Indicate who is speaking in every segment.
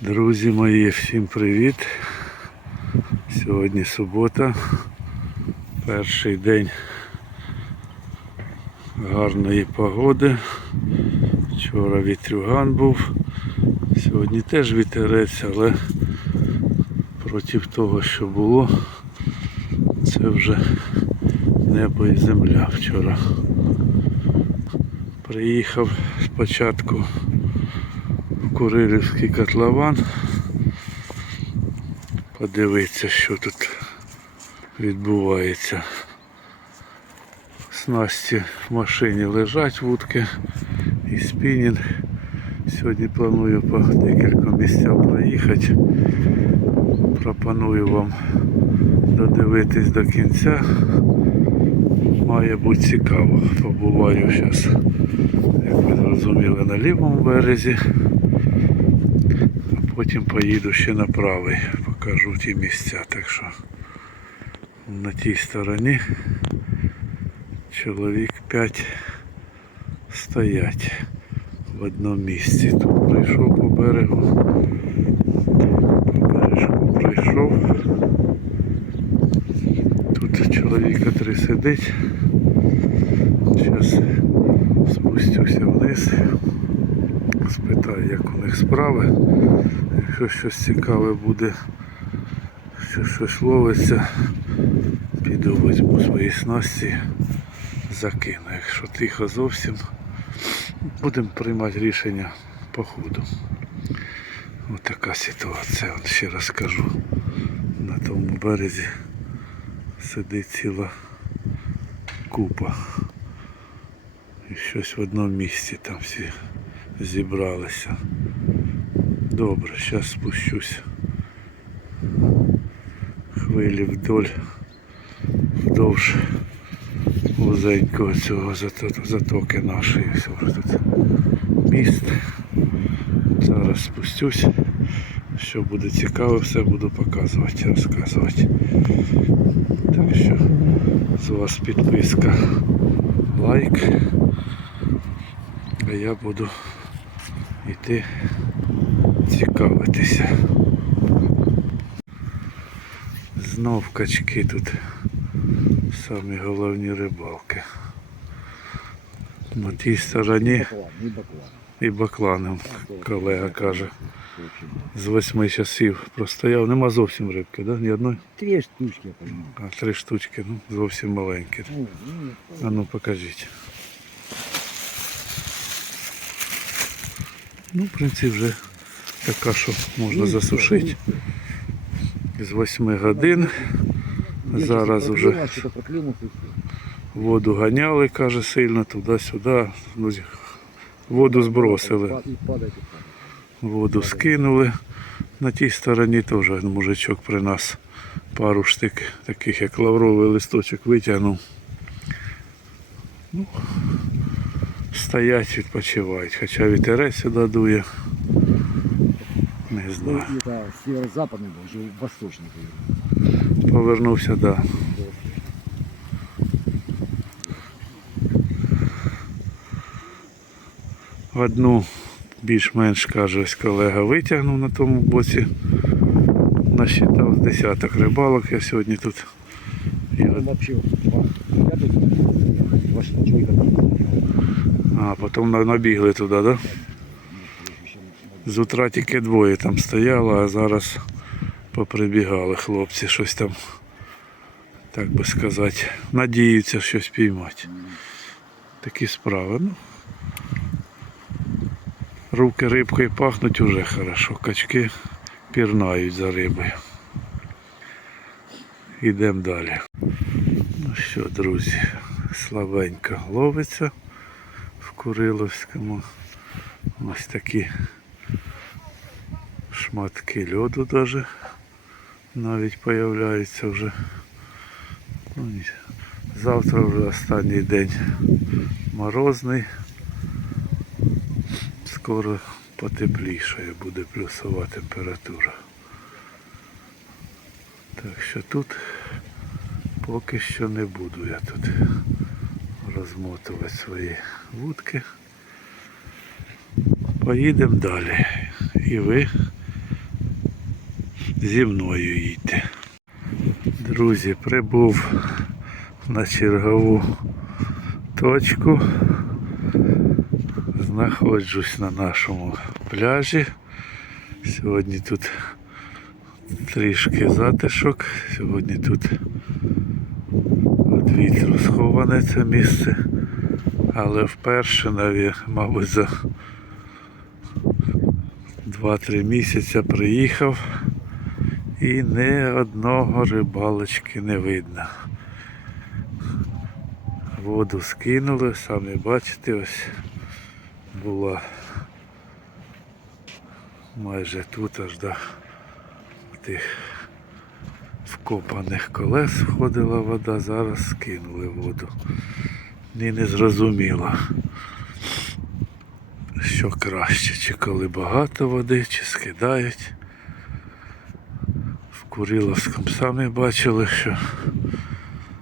Speaker 1: Друзі мої, всім привіт. Сьогодні субота, перший день гарної погоди. Вчора вітрюган був. Сьогодні теж вітерець, але проти того, що було, це вже небо і земля вчора. Приїхав спочатку Курилівський котлован. Подивитися, що тут відбувається. Снасті в машині лежать вудки і спінінг. Сьогодні планую по декільком місцям проїхати. Пропоную вам додивитись до кінця. Має бути цікаво. Побуваю зараз, як ви зрозуміли, на лівому березі. Потім поїду ще на правий, покажу ті місця. Так що на тій стороні чоловік 5 стоять в одному місці. Тут прийшов по берегу. По бережку пройшов. Тут чоловіка три сидить. Зараз спустюся вниз. Спитаю, як у них справи. Якщо щось цікаве буде, що щось ловиться, піду візьму свої снасті, закину. Якщо тихо зовсім, будемо приймати рішення по ходу. Ось така ситуація. От ще раз кажу. На тому березі сидить ціла купа. І щось в одному місці там всі зібралися. Добре, зараз спущусь. Хвилі вдоль, вдовж вузенького цього затоки нашої. Все, тут міст. Зараз спустюсь. Що буде цікаво, все буду показувати, розказувати. Так що з вас підписка, лайк. А я буду йти цікавитися. Знов качки тут самі головні рибалки. На тій стороні і бакланом, колега каже. З восьми часів простояв. Нема зовсім рибки, да? Ні одної?
Speaker 2: Три штучки, я.
Speaker 1: А три штучки, ну зовсім маленькі.
Speaker 2: Ну, ну,
Speaker 1: А ну покажіть. Ну, в принципі, вже така, що можна засушити. З 8 годин. Зараз
Speaker 2: все.
Speaker 1: воду ганяли, каже, сильно туди-сюди. Ну, воду збросили. Воду скинули. На тій стороні теж мужичок при нас пару штик, таких як лавровий листочок витягнув. Ну, стоять, відпочивають. Хоча вітерець сюди дує Не
Speaker 2: Ну,
Speaker 1: знаю.
Speaker 2: это северо-западный был, уже восточный. наверное.
Speaker 1: Повернувся, да. Одну більш-менш каже, ось колега витягнув на тому боці. Насчитав з десяток рибалок я сьогодні тут. І
Speaker 2: Там
Speaker 1: от-
Speaker 2: вообще, два- я тут, два человека.
Speaker 1: А, потім на- набігли туди, так? Да? З утра тільки двоє там стояло, а зараз поприбігали хлопці, щось там, так би сказати, надіються щось піймати. Такі справи. Ну. Руки рибкою пахнуть уже хорошо. Качки пірнають за рибою. Йдемо далі. Ну що, друзі, слабенько ловиться в Куриловському. Ось такі шматки льоду даже навіть появляються вже. Ну. Завтра вже останній день морозний. Скоро потеплішає, буде плюсова температура. Так що тут поки що не буду я тут розмотувати свої вудки. Поїдемо далі. І ви зі мною їдьте. Друзі, прибув на чергову точку. Знаходжусь на нашому пляжі. Сьогодні тут трішки затишок. Сьогодні тут від вітру сховане це місце. Але вперше, навіть, мабуть, за 2-3 місяці приїхав і ні одного рибалочки не видно. Воду скинули, самі бачите, ось була майже тут аж до тих вкопаних колес входила вода, зараз скинули воду. І не зрозуміло, що краще, чи коли багато води, чи скидають. В Куриловському самі бачили, що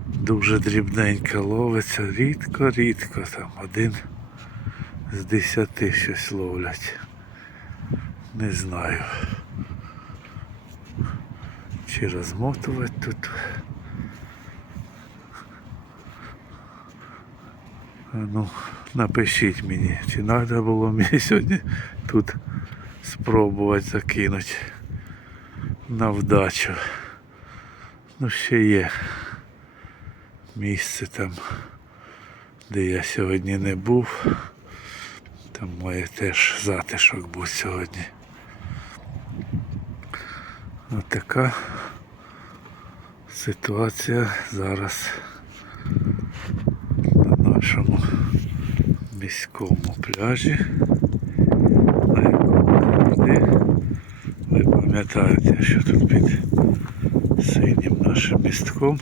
Speaker 1: дуже дрібненько ловиться, рідко-рідко там один з десяти щось ловлять. Не знаю. Чи розмотувати тут. Ну, напишіть мені, чи треба було мені сьогодні тут спробувати закинути на вдачу. Ну, ще є місце там, де я сьогодні не був. Там має теж затишок був сьогодні. Ось така ситуація зараз на нашому міському пляжі, на якому завжди ви пам'ятаєте, що тут під синім нашим містком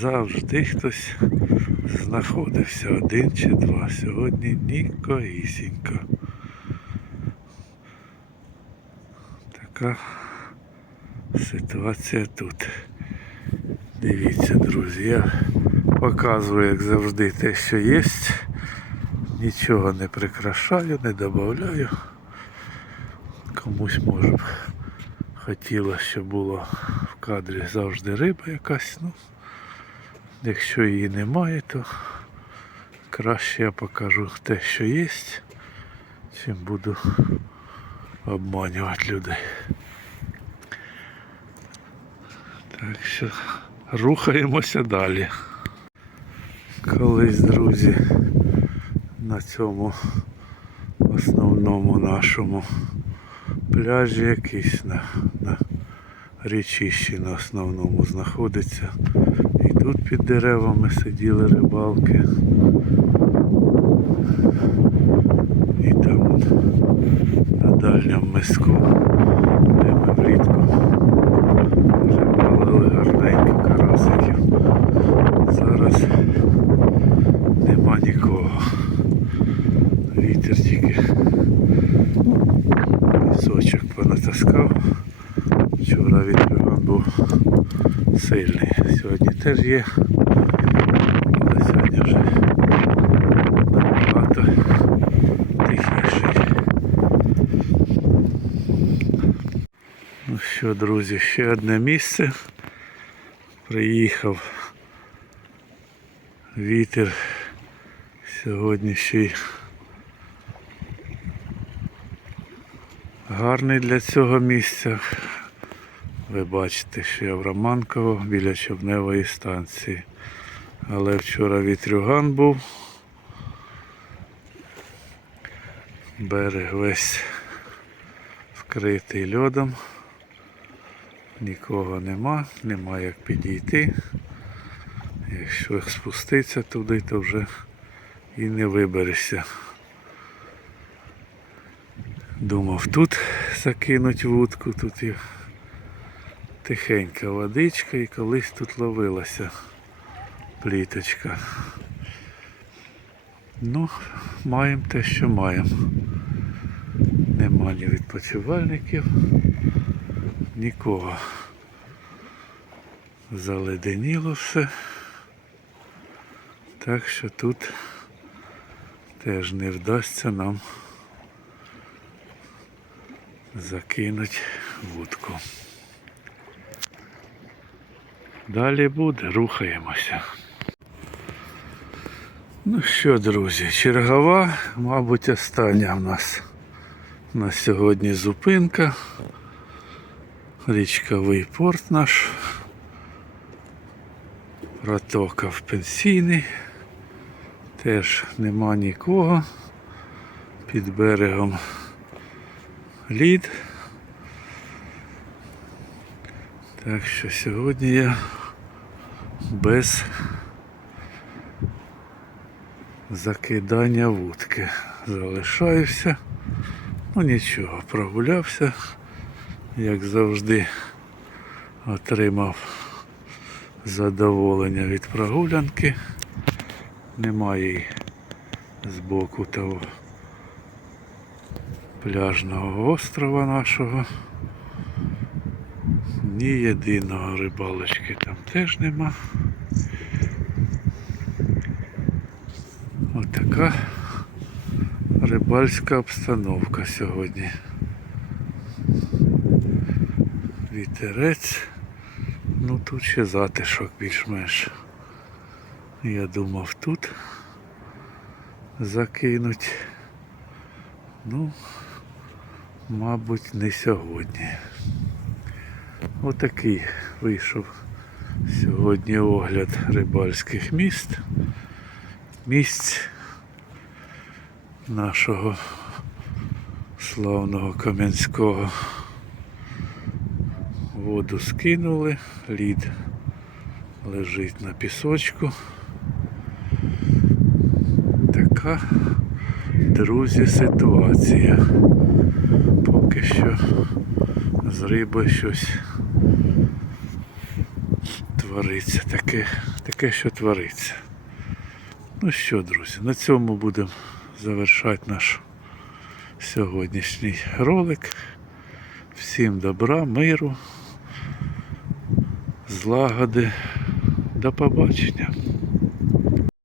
Speaker 1: завжди хтось знаходився один чи два. Сьогодні нікоїсінько. Така ситуація тут. Дивіться, друзі, я показую, як завжди, те, що є. Нічого не прикрашаю, не додаю. Комусь може б хотілося, щоб було в кадрі завжди риба якась. Ну, якщо її немає, то краще я покажу те, що є, чим буду обманювати людей. Так що рухаємося далі. Колись, друзі, на цьому основному нашому пляжі якийсь на, на річищі на основному знаходиться. І тут під деревами сиділи рибалки. І там на дальньому миску, де ми влітку вже палили гарненько карасиків. Зараз нема нікого. Вітер тільки пісочок понатаскав. Вчора вітроган був сильний. Сьогодні теж є. Але сьогодні вже набагато тихіший. Ну що, друзі, ще одне місце. Приїхав вітер сьогодні ще й гарний для цього місця. Ви бачите, що я в Романково біля Човневої станції. Але вчора вітрюган був. Берег весь вкритий льодом. Нікого нема, нема як підійти. Якщо спуститися туди, то вже і не виберешся. Думав тут закинуть вудку, тут і тихенька водичка і колись тут ловилася пліточка. Ну, маємо те, що маємо. Нема ні відпочивальників, нікого. Заледеніло все. Так що тут теж не вдасться нам закинуть вудку. Далі буде, рухаємося. Ну що, друзі, чергова, мабуть, остання в нас на сьогодні зупинка. Річковий порт наш. Протока в пенсійний. Теж нема нікого. Під берегом лід. Так що сьогодні я без закидання вудки залишаюся. Ну нічого, прогулявся, як завжди, отримав задоволення від прогулянки. Немає й збоку того пляжного острова нашого. Ні єдиного рибалочки там теж нема. Отака рибальська обстановка сьогодні. Вітерець. Ну тут ще затишок більш-менш. Я думав тут закинуть. Ну, мабуть, не сьогодні. Отакий вийшов сьогодні огляд рибальських міст. Місць нашого славного Кам'янського. Воду скинули, лід лежить на пісочку. Така, друзі, ситуація. Що з риби щось твориться, таке, таке, що твориться. Ну що, друзі, на цьому будемо завершати наш сьогоднішній ролик. Всім добра, миру, злагоди. До побачення.